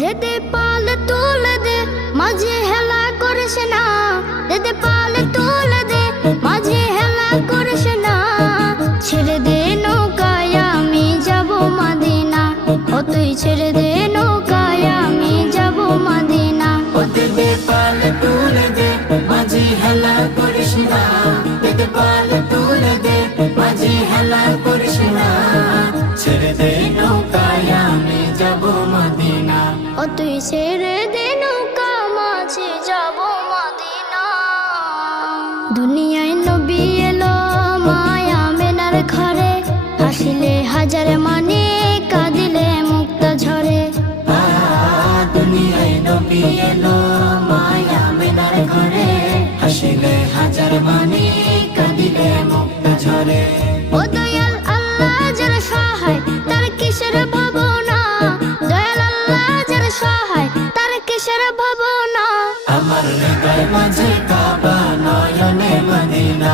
দেদে পাল তুলে দে মাঝে হেলা করিস না, দেদে পাল তুলে দে মাঝে হেলা করিস না। ছেড়ে দে নৌকায় আমি যাব মদিনা, ও তুই ছেড়ে দে নৌকায় আমি যাব মদিনা। ও দেদে পাল তুলে দে মাঝি হেলা করিস না, দেদে পাল তুলে দে মাঝি হেলা করিস না। ছেড়ে দে নৌকায় আমি যাব মদিনা, ও তুই ছেড়ে দে নৌকা মাঝে যাব মদিনা। দুনিয়ায় নবী এলো মায়া মেনার ঘরে, হাসিলে হাজার মানে কাঁদিলে মুক্ত ঝরে। দুনিয়ায় নবী এলো মায়া মেনার ঘরে, হাসিলে হাজার মানে কাঁদিলে মুক্ত ঝরে। ও দয়াল আল্লাহ যার সহায় তার কিসের ভাবনা, দয়াল আল্লাহ যার সহায় তার কিসের ভাবনা। আমার হৃদয় মাঝে কাবা নয়নে মদিনা,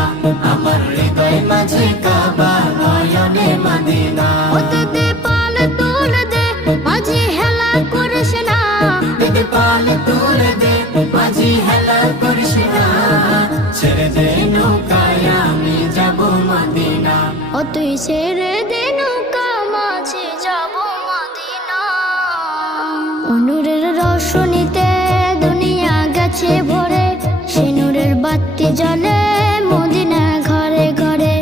আমার হৃদয় মাঝে কাবা নয়নে মদিনা। ও দেদে পাল তুলে দে মাঝে হেলা করিস না, দেদে পাল তুলে দে মাঝি হেলা করিস না। ছেড়ে দে নৌকায় আমি যাব মদিনা, ও তুই ছেড়ে দে নৌকা মাঝে যাব মদিনা। নূরের রোশনীতে দুনিয়া গেছে ভরে, সে নূরের বাতি জ্বলে মদিনা ঘরে ঘরে।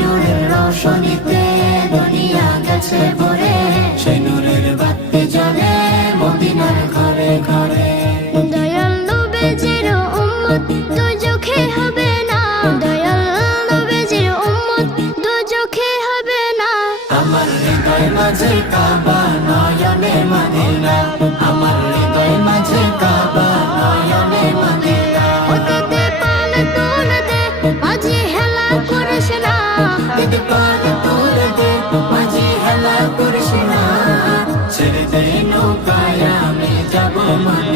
নূরের রোশনীতে দুনিয়া গেছে ভরে, সেই নূরের বাতি জ্বলে মদিনার ঘরে ঘরে। দয়াল নবীজির উম্মত দুজখে হবে না, দয়াল নবীজির উম্মত দুজখে হবে না। আমার হৃদয় মাঝে কাবা নয়নে মদিনা, আমার হৃদয় মাঝে কাবা নয়নে মদিনা। ও দেদে পাল তুলে দে মাঝে হেলা করিস না, দেদে পাল তুলে দে মাঝি হেলা করিস না। ছেড়ে দে নৌকায় আমি যাব মদিনা।